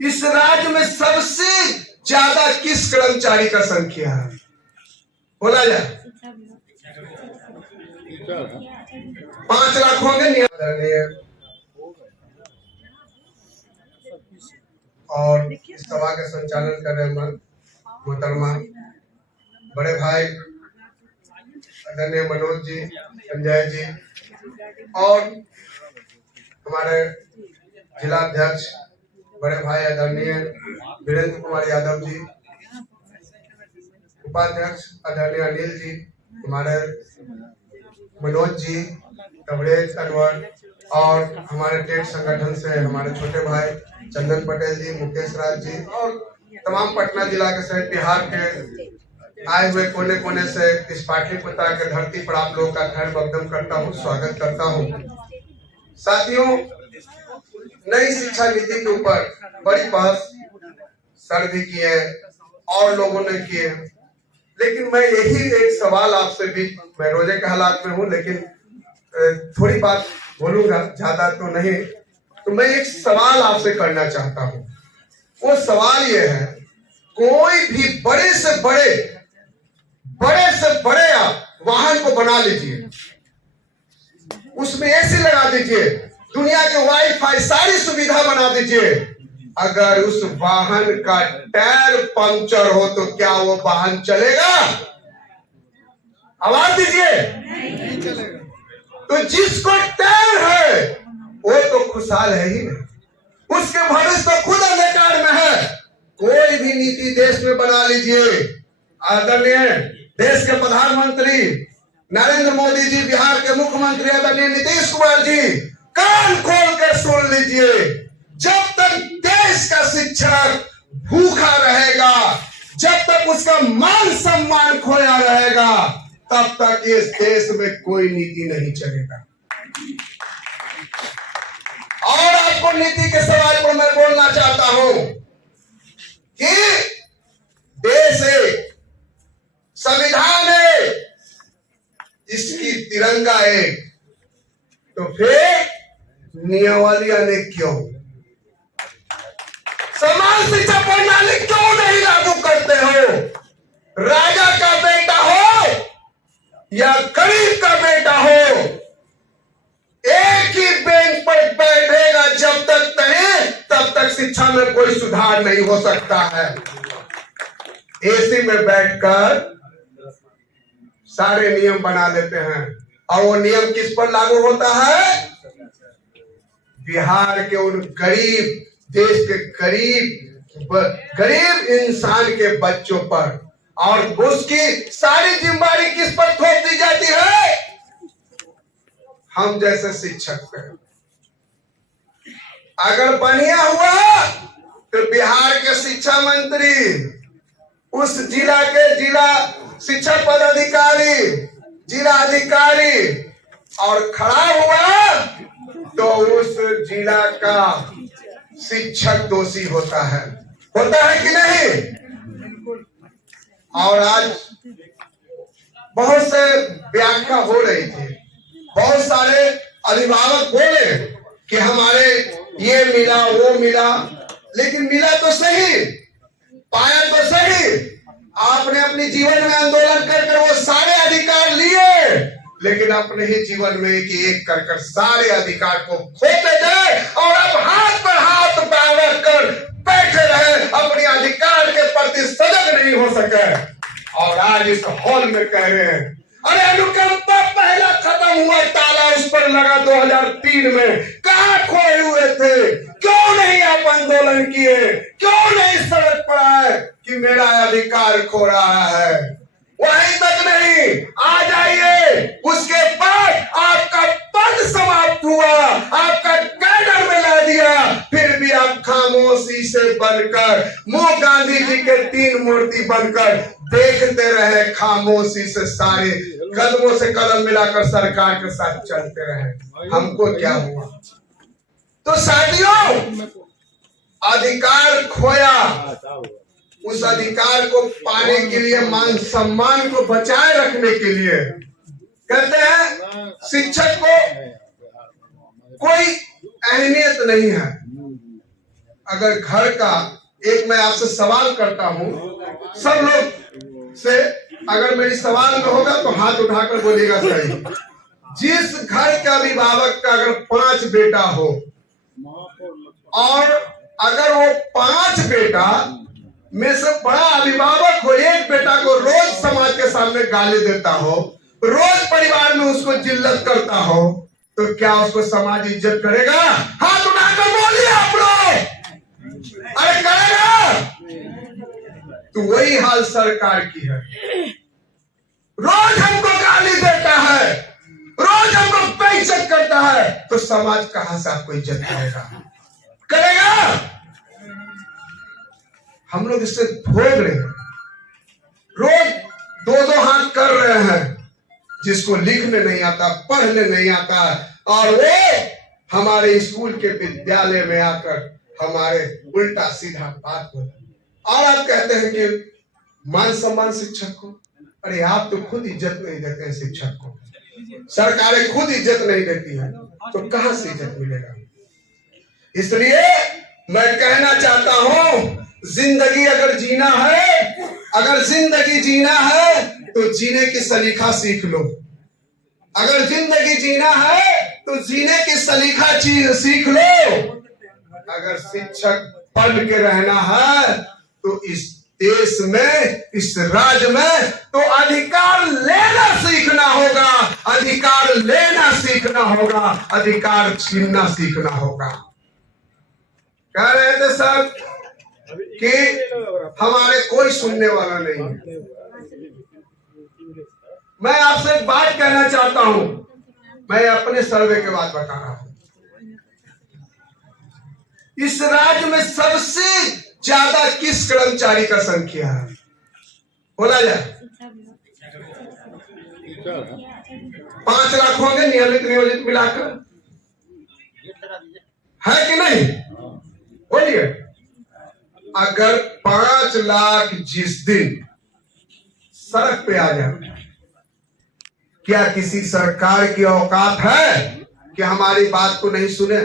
इस राज्य में सबसे ज्यादा किस कर्मचारी का संख्या है? बोला जाए 5 लाख होंगे। और इस सभा का संचालन कर रहे मोहतरमा बड़े भाई आदरणीय मनोज जी, संजय जी, और हमारे जिला अध्यक्ष बड़े भाई आदरणीय वीरेंद्र कुमार यादव जी, उपाध्यक्ष आदरणीय अनिल जी, हमारे मनोज जी, कवरेज अनवर, और हमारे टेट संगठन से हमारे छोटे भाई चंदन पटेल जी, मुकेश राज जी, और तमाम पटना जिला के सहित बिहार के आए हुए कोने कोने से इस पाटलिपुत्र के धरती पर आप लोगों का खैर मकदम करता हूँ, स्वागत करता हूँ। साथियों, नई शिक्षा नीति के ऊपर बड़ी बहस सर भी किए और लोगों ने किए, लेकिन मैं यही एक सवाल आपसे भी, मैं रोजे के हालात में हूँ लेकिन थोड़ी बात बोलूंगा, ज्यादा तो नहीं, तो मैं एक सवाल आपसे करना चाहता हूँ। वो सवाल ये है, कोई भी बड़े से बड़े आप वाहन को बना लीजिए, उसमें एसी लगा दीजिए, दुनिया के वाईफाई सारी सुविधा बना दीजिए, अगर उस वाहन का टायर पंक्चर हो तो क्या वो वाहन चलेगा? आवाज दीजिए, नहीं चलेगा। तो जिसको टायर है वो तो खुशहाल है ही नहीं, उसके भविष्य तो खुद अंधकार में है। कोई भी नीति देश में बना लीजिए, आदरणीय देश के प्रधानमंत्री नरेंद्र मोदी जी, बिहार के मुख्यमंत्री आदरणीय नीतीश कुमार जी, कान खोल कर सुन लीजिए, जब तक देश का शिक्षक भूखा रहेगा, जब तक उसका मान सम्मान खोया रहेगा, तब तक इस देश में कोई नीति नहीं चलेगा। और आपको नीति के सवाल पर मैं बोलना चाहता हूं कि देश एक, संविधान एक, इसकी तिरंगा एक, तो फिर नियमावली अनेक क्यों? समान शिक्षा प्रणाली क्यों नहीं लागू करते हो? राजा का बेटा हो या गरीब का बेटा हो, एक ही बेंच पर बैठेगा जब तक नहीं, तब तक शिक्षा में कोई सुधार नहीं हो सकता है। एसी में बैठकर सारे नियम बना लेते हैं, और वो नियम किस पर लागू होता है? बिहार के उन गरीब, देश के गरीब इंसान के बच्चों पर, और उसकी सारी जिम्मेदारी किस पर थोप दी जाती है? हम जैसे शिक्षक पे। अगर बढ़िया हुआ तो बिहार के शिक्षा मंत्री, उस जिला के जिला शिक्षा पदाधिकारी, जिला अधिकारी, और खराब हुआ तो उस जिला का शिक्षक दोषी होता है कि नहीं? और आज बहुत से व्याख्या हो रही थी, बहुत सारे अभिभावक बोले कि हमारे ये मिला वो मिला, लेकिन मिला तो सही, पाया तो सही। आपने अपने जीवन में आंदोलन कर वो सारे अधिकार लिए, लेकिन अपने ही जीवन में एक कर सारे अधिकार को खोते गए, और अब हाथ पर हाथ रख कर बैठे रहे, अपने अधिकार के प्रति सजग नहीं हो सके। और आज इस हॉल में कह रहे हैं, अरे अनुकंपा पहला खत्म हुआ, ताला उस पर लगा 2003 में, कहाँ खोए हुए थे? क्यों नहीं आप आंदोलन किए? क्यों नहीं सड़क पर आए कि मेरा अधिकार खो रहा है? वहीं तक नहीं, आ जाइए, उसके बाद आपका पद समाप्त हुआ, आपका कैडर में ला दिया, फिर भी आप खामोशी से बनकर, मुंह गांधी जी के 3 मूर्ति बनकर देखते रहे, खामोशी से सारे कदमों से कदम मिलाकर सरकार के साथ चलते रहे। हमको क्या हुआ? तो साथियों, अधिकार खोया, उस अधिकार को पाने के लिए, मान सम्मान को बचाए रखने के लिए, कहते हैं शिक्षक को कोई अहमियत नहीं है, अगर घर का एक मैं आपसे सवाल करता हूँ, सब लोग से अगर मेरी सवाल में होगा तो हाथ उठाकर बोलिएगा सही। जिस घर के अभिभावक का अगर 5 बेटा हो और अगर वो 5 बेटा में से बड़ा अभिभावक हो, एक बेटा को रोज समाज के सामने गाली देता हो, रोज परिवार में उसको जिल्लत करता हो, तो क्या उसको समाज इज्जत करेगा? हाथ उठाकर बोलिए आप लोग। अरे करेगा? तो वही हाल सरकार की है। रोज हमको गाली देता है, रोज हमको बेइज्जत करता है, तो समाज कहां से आपको इज्जत करेगा? करेगा? हम लोग इससे भोग रहे हैं, रोज 2-2 हाथ कर रहे हैं। जिसको लिखने नहीं आता, पढ़ने नहीं आता, और वो हमारे स्कूल के विद्यालय में आकर हमारे उल्टा सीधा बात बोलते। और आप कहते हैं कि मान सम्मान शिक्षक को। अरे आप तो खुद इज्जत नहीं देते हैं शिक्षक को, सरकारें खुद इज्जत नहीं देती है, तो कहां से इज्जत मिलेगा? इसलिए मैं कहना चाहता हूं, जिंदगी अगर जीना है, अगर जिंदगी जीना है तो जीने की सलीका सीख लो। अगर जिंदगी जीना है तो जीने की सलीका सीख लो। अगर शिक्षक बन के रहना है तो इस देश में, इस राज्य में तो अधिकार लेना सीखना होगा, अधिकार लेना सीखना होगा, अधिकार छीनना सीखना होगा। कह रहे थे सर कि हमारे कोई सुनने वाला नहीं है। मैं आपसे एक बात कहना चाहता हूं, मैं अपने सर्वे के बाद बता रहा हूं। इस राज्य में सबसे ज्यादा किस कर्मचारी का संख्या है? बोला जाए 5 लाख होंगे नियमित नियोजित मिलाकर, है कि नहीं? बोलिए। अगर 5 लाख जिस दिन सड़क पे आ जाए, क्या किसी सरकार की औकात है कि हमारी बात को नहीं सुने?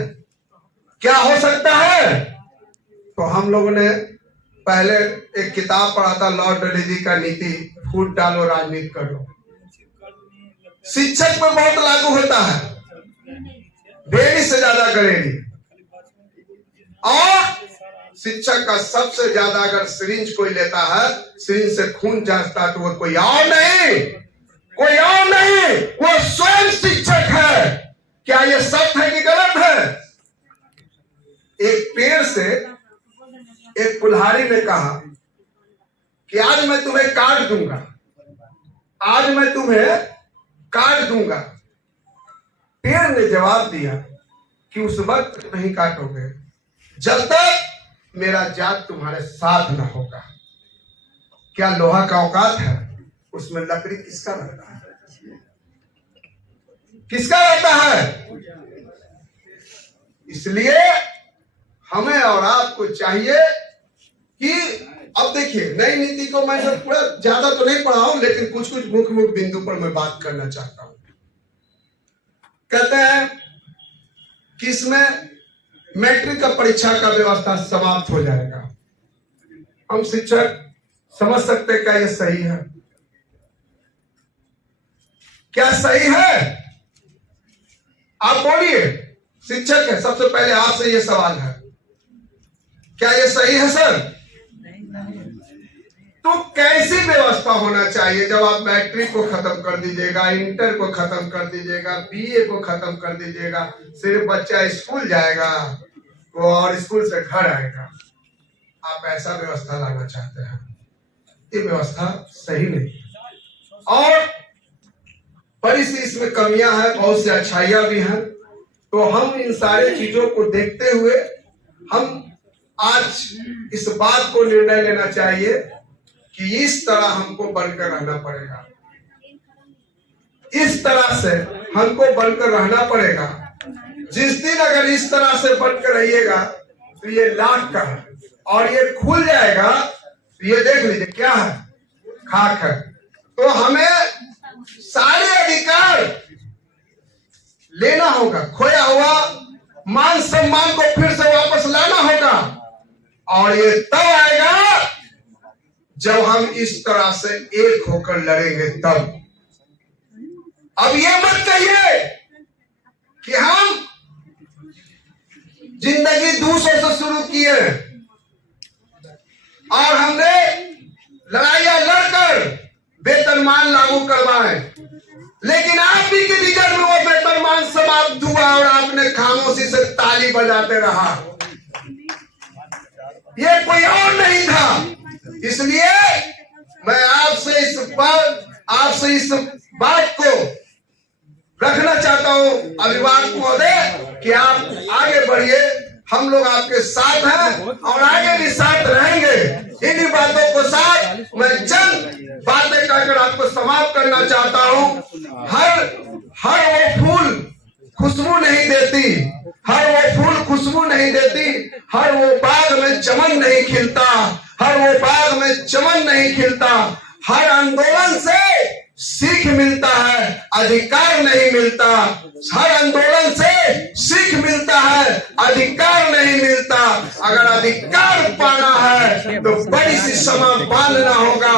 क्या हो सकता है? तो हम लोगों ने पहले एक किताब पढ़ा था, लॉर्ड डलेजी का नीति, फूट डालो राजनीति करो। शिक्षक पर बहुत लागू होता है, बेड़ी से ज्यादा गरेड़ी। और शिक्षक का सबसे ज्यादा अगर सिरिंज कोई लेता है, सिरिंज से खून जांचता है, तो वो कोई और नहीं, कोई और नहीं, वो स्वयं शिक्षक है। क्या ये सत्य है कि गलत है? एक पेड़ से एक कुल्हाड़ी ने कहा कि आज मैं तुम्हें काट दूंगा, आज मैं तुम्हें काट दूंगा। पेड़ ने जवाब दिया कि उस वक्त नहीं काटोगे जब तक मेरा जात तुम्हारे साथ न होगा। क्या लोहा का औकात है? उसमें लकड़ी किसका रहता है? किसका रहता है? इसलिए हमें और आपको चाहिए कि, अब देखिए, नई नीति को मैं पूरा ज्यादा तो नहीं पढ़ा हूं, लेकिन कुछ कुछ मुख्य मुख्य बिंदु पर मैं बात करना चाहता हूं। कहते हैं कि इसमें मैट्रिक का परीक्षा का व्यवस्था समाप्त हो जाएगा। हम शिक्षक समझ सकते हैं क्या ये सही है? क्या सही है? आप बोलिए, शिक्षक है, सबसे पहले आपसे ये सवाल है, क्या ये सही है सर? तो कैसी व्यवस्था होना चाहिए जब आप मैट्रिक को खत्म कर दीजिएगा, इंटर को खत्म कर दीजिएगा, बीए को खत्म कर दीजिएगा, सिर्फ बच्चा स्कूल जाएगा वो और स्कूल से घर आएगा। आप ऐसा व्यवस्था लाना चाहते हैं? ये व्यवस्था सही नहीं। और बड़ी सी इसमें कमियां हैं, बहुत सी अच्छाइयां भी हैं। तो हम इन सारे चीजों को देखते हुए हम आज इस बात को निर्णय लेना चाहिए कि इस तरह हमको बनकर रहना पड़ेगा, इस तरह से हमको बनकर रहना पड़ेगा। जिस दिन अगर इस तरह से बनकर रहिएगा तो ये लाख का है, और ये खुल जाएगा तो ये देख लीजिए क्या है, खाक है। तो हमें सारे अधिकार लेना होगा, खोया हुआ मान सम्मान को फिर से वापस लाना होगा। और ये तब आएगा जब हम इस तरह से एक होकर लड़ेंगे तब। अब ये मत कहिए कि हम जिंदगी दूसरों से शुरू किए और हमने लड़ाइयां लड़कर वेतनमान लागू करवाए, लेकिन आप भी के रिजल्ट में वो वेतनमान समाप्त हुआ और आपने खामोशी से ताली बजाते रहा। ये कोई और नहीं था। इसलिए मैं आपसे इस बात को रखना चाहता हूं अभिभावक महोदय कि आप आगे बढ़िए, हम लोग आपके साथ हैं और आगे भी साथ रहेंगे। इन्हीं बातों को साथ मैं चंद बातें कहकर आपको समाप्त करना चाहता हूं। हर वो फूल खुशबू नहीं देती, हर वो फूल खुशबू नहीं देती, हर वो बाग में चमन नहीं खिलता, हर वो बाग में चमन नहीं खिलता। हर आंदोलन से सीख मिलता है, अधिकार नहीं मिलता। हर आंदोलन से सीख मिलता है, अधिकार नहीं मिलता। अगर अधिकार पाना है तो बड़ी सी समा बांधना होगा,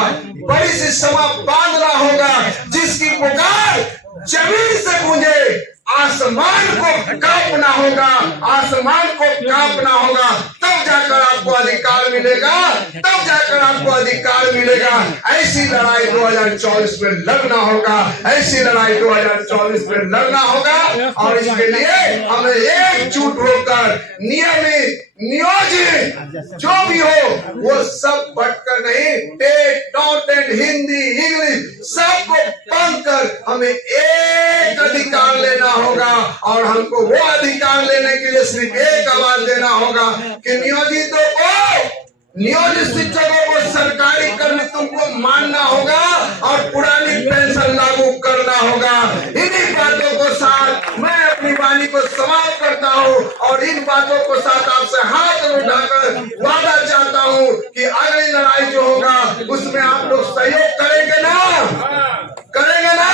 बड़ी सी समा बांधना होगा जिसकी पुकार जमीन से गूंजे, आसमान को कांपना होगा, आसमान को कांपना होगा। तब जाकर आपको अधिकार मिलेगा, तब जाकर आपको अधिकार मिलेगा। ऐसी लड़ाई 2024 में लड़ना होगा, ऐसी लड़ाई 2024 में लड़ना होगा। और इसके लिए हमें एकजुट होकर नियमित नियोजित जो भी हो वो सब बढ़कर नहीं, TET TAT and Hindi English सबको बंद कर हमें एक अधिकार लेना होगा। और हमको वो अधिकार लेने के लिए सिर्फ एक आवाज देना होगा कि नियोजितों को, नियोजित शिक्षकों को सरकारी कर्मी तुमको मानना होगा और पुरानी पेंशन लागू करना होगा। इन्हीं बातों को साथ मैं अपनी वाणी को समाप्त करता हूँ और इन बातों को साथ आपसे हाथ उठाकर वादा चाहता हूँ कि अगली लड़ाई जो होगा उसमें आप लोग सहयोग करेंगे ना, करेंगे ना।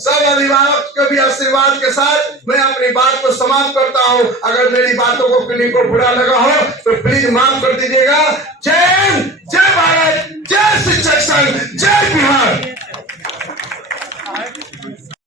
सब अभिभावक के भी आशीर्वाद के साथ मैं अपनी बात को समाप्त करता हूँ। अगर मेरी बातों को किसी को बुरा लगा हो तो प्लीज माफ कर दीजिएगा। जय हिंद, जय भारत, जय शिक्षक संघ, जय बिहार।